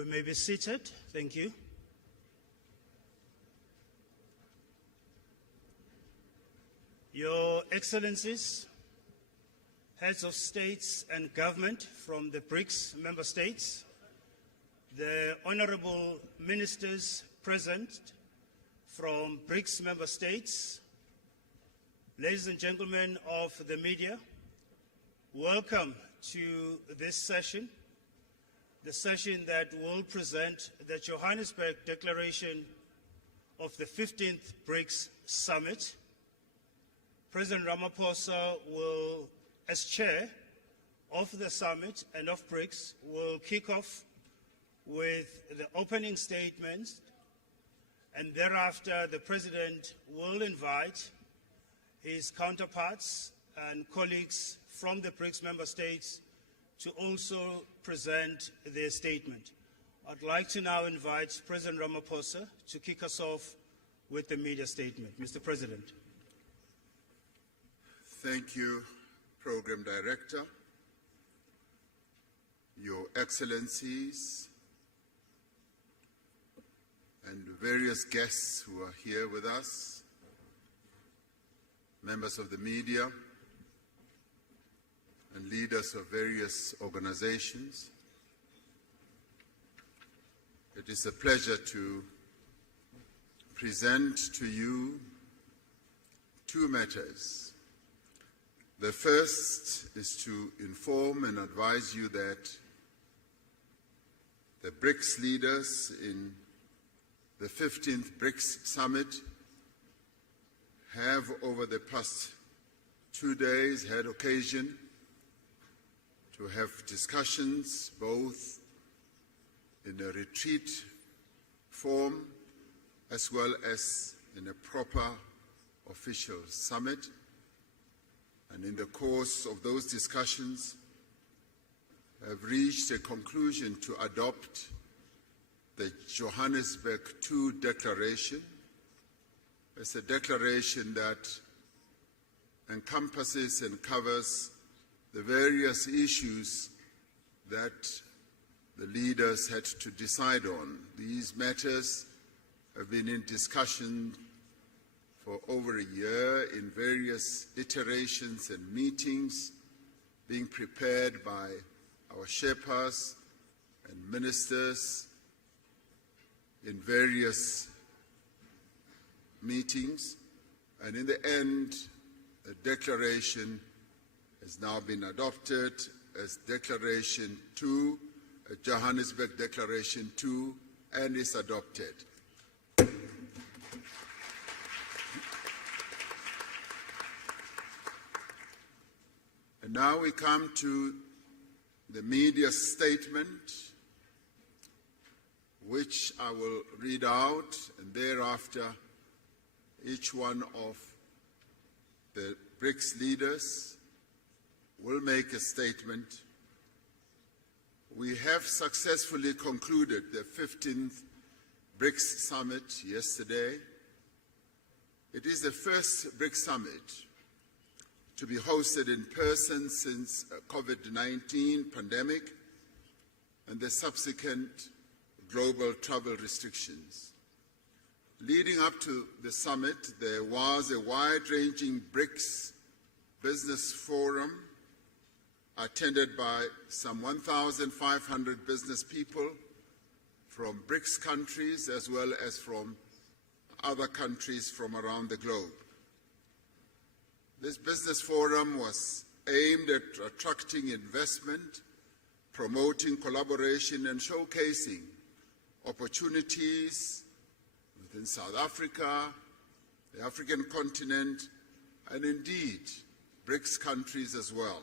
We may be seated. Thank you. Your Excellencies, heads of states and government from the Brics member states, the honorable ministers present from Brics member states, ladies and gentlemen of the media, welcome to this session, the session that will present the Johannesburg Declaration of the 15th Brics Summit. President Ramaphosa will, as chair of the summit and of Brics, will kick off with the opening statements, and thereafter the President will invite his counterparts and colleagues from the Brics member states to also present their statement. I'd like to now invite President Ramaphosa to kick us off with the media statement. Mr. President. Thank you, Program Director, Your Excellencies, and various guests who are here with us, members of the media, and leaders of various organizations. It is a pleasure to present to you two matters. The first is to inform and advise you that the Brics leaders in the 15th Brics Summit have over the past 2 days had occasion to have discussions both in a retreat form as well as in a proper official summit. And in the course of those discussions, have reached a conclusion to adopt the Johannesburg II Declaration. It's a declaration that encompasses and covers the various issues that the leaders had to decide on. These matters have been in discussion for over a year in various iterations and meetings, being prepared by our Sherpas and ministers in various meetings. And in the end, the declaration has now been adopted as Declaration 2, Johannesburg Declaration 2, and is adopted. And now we come to the media statement, which I will read out, and thereafter each one of the Brics leaders will make a statement. We have successfully concluded the 15th Brics Summit yesterday. It is the first Brics Summit to be hosted in person since COVID-19 pandemic and the subsequent global travel restrictions. Leading up to the summit, there was a wide-ranging Brics business forum attended by some 1,500 business people from Brics countries as well as from other countries from around the globe. This business forum was aimed at attracting investment, promoting collaboration, and showcasing opportunities within South Africa, the African continent, and indeed Brics countries as well.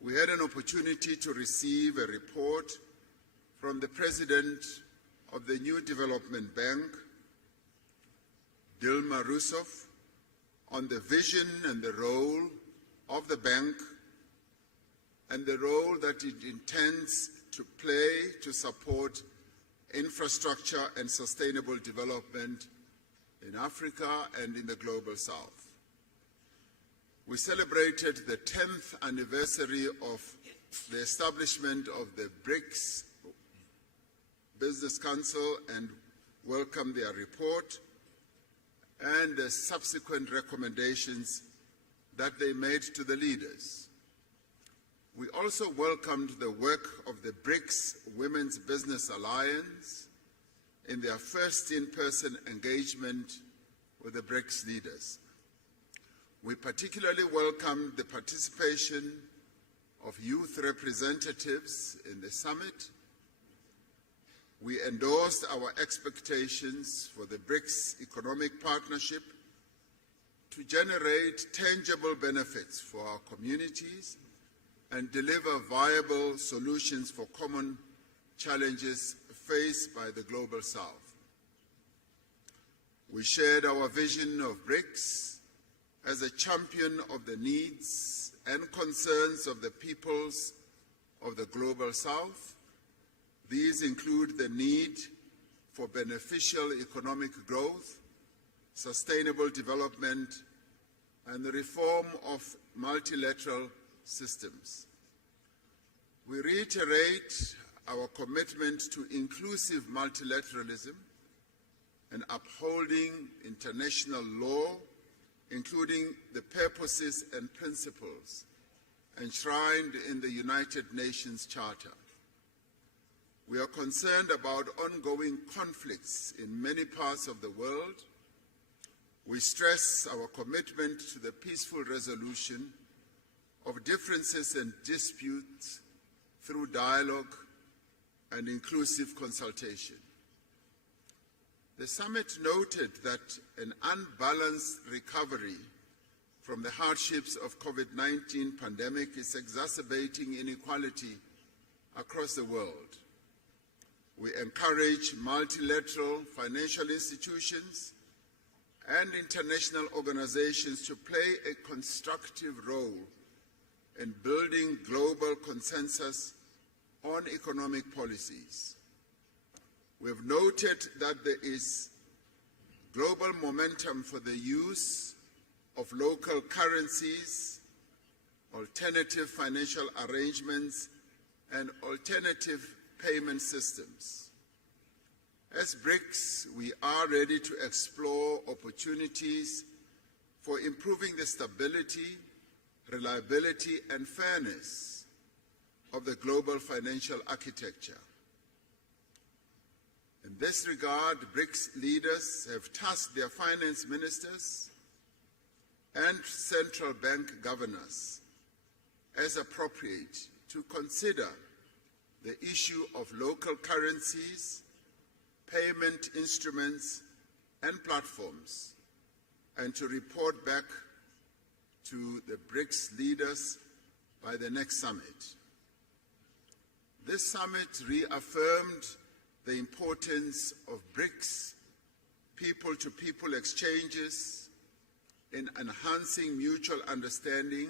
We had an opportunity to receive a report from the President of the New Development Bank, Dilma Rousseff, on the vision and the role of the bank and the role that it intends to play to support infrastructure and sustainable development in Africa and in the Global South. We celebrated the 10th anniversary of the establishment of the Brics Business Council and welcome their report and the subsequent recommendations that they made to the leaders. We also welcomed the work of the BRICS Women's Business Alliance in their first in-person engagement with the BRICS leaders. We particularly welcomed the participation of youth representatives in the summit. We endorsed our expectations for the BRICS economic partnership to generate tangible benefits for our communities and deliver viable solutions for common challenges faced by the Global South. We shared our vision of BRICS as a champion of the needs and concerns of the peoples of the Global South. These include the need for beneficial economic growth, sustainable development, and the reform of multilateral systems. We reiterate our commitment to inclusive multilateralism and upholding international law, including the purposes and principles enshrined in the United Nations Charter. We are concerned about ongoing conflicts in many parts of the world. We stress our commitment to the peaceful resolution of differences and disputes through dialogue and inclusive consultation. The summit noted that an unbalanced recovery from the hardships of COVID-19 pandemic is exacerbating inequality across the world. We encourage multilateral financial institutions and international organizations to play a constructive role in building global consensus on economic policies. We have noted that there is global momentum for the use of local currencies, alternative financial arrangements, and alternative payment systems. As BRICS, we are ready to explore opportunities for improving the stability, reliability, and fairness of the global financial architecture. In this regard, BRICS leaders have tasked their finance ministers and central bank governors, as appropriate, to consider the issue of local currencies, payment instruments, and platforms, and to report back to the BRICS leaders by the next summit. This summit reaffirmed the importance of BRICS people-to-people exchanges in enhancing mutual understanding,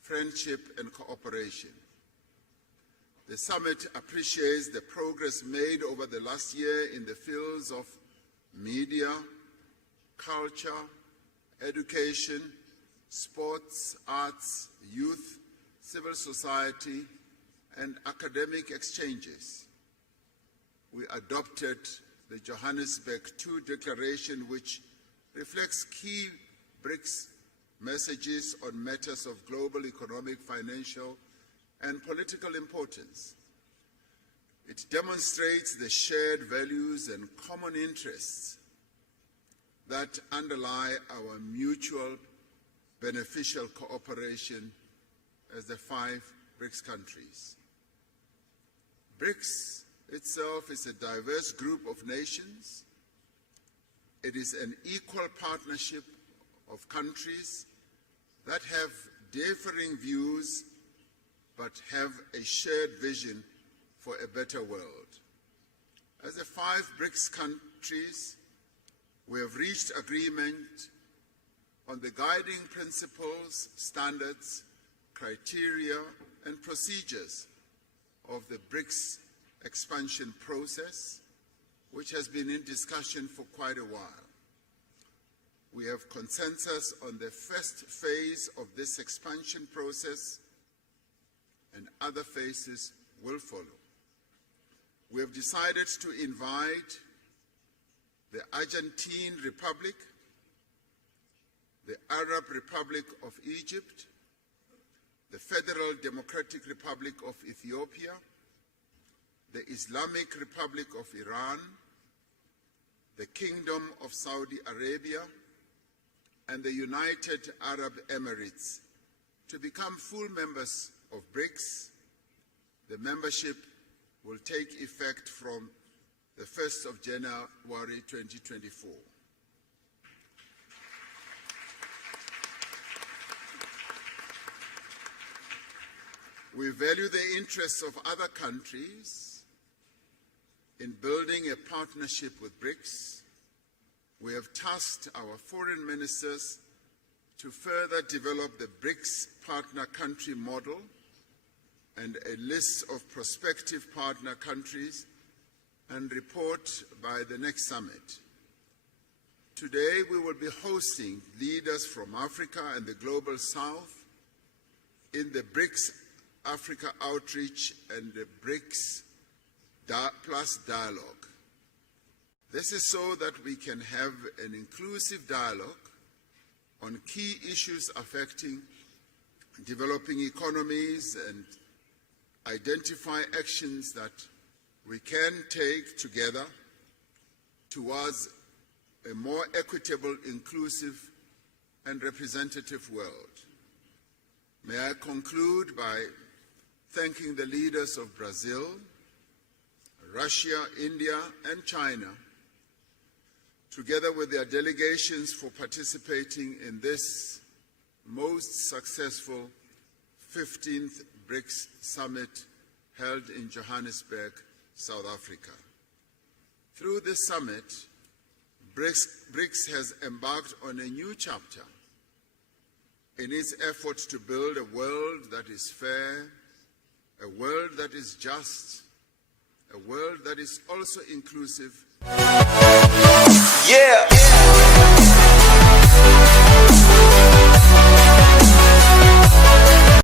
friendship, and cooperation. The summit appreciates the progress made over the last year in the fields of media, culture, education, sports, arts, youth, civil society, and academic exchanges. We adopted the Johannesburg II Declaration, which reflects key BRICS messages on matters of global economic, financial, and political importance. It demonstrates the shared values and common interests that underlie our mutual beneficial cooperation as the 5 BRICS countries. BRICS itself is a diverse group of nations. It is an equal partnership of countries that have differing views but have a shared vision for a better world. As the 5 BRICS countries, we have reached agreement on the guiding principles, standards, criteria, and procedures of the BRICS expansion process, which has been in discussion for quite a while. We have consensus on the first phase of this expansion process, and other phases will follow. we have decided to invite the Argentine Republic, the Arab Republic of Egypt, the Federal Democratic Republic of Ethiopia, the Islamic Republic of Iran, the Kingdom of Saudi Arabia, and the United Arab Emirates to become full members of BRICS. The membership will take effect from the 1st of January 2024. We value the interests of other countries in building a partnership with BRICS. We have tasked our foreign ministers to further develop the BRICS partner country model and a list of prospective partner countries and report by the next summit. Today we will be hosting leaders from Africa and the Global South in the BRICS Africa Outreach and the BRICS Plus Dialogue. This is so that we can have an inclusive dialogue on key issues affecting developing economies and identify actions that we can take together towards a more equitable, inclusive, and representative world. May I conclude by thanking the leaders of Brazil, Russia, India, and China, together with their delegations, for participating in this most successful 15th BRICS Summit held in Johannesburg, South Africa. Through this summit, BRICS has embarked on a new chapter in its efforts to build a world that is fair, a world that is just, a world that is also inclusive. Yeah.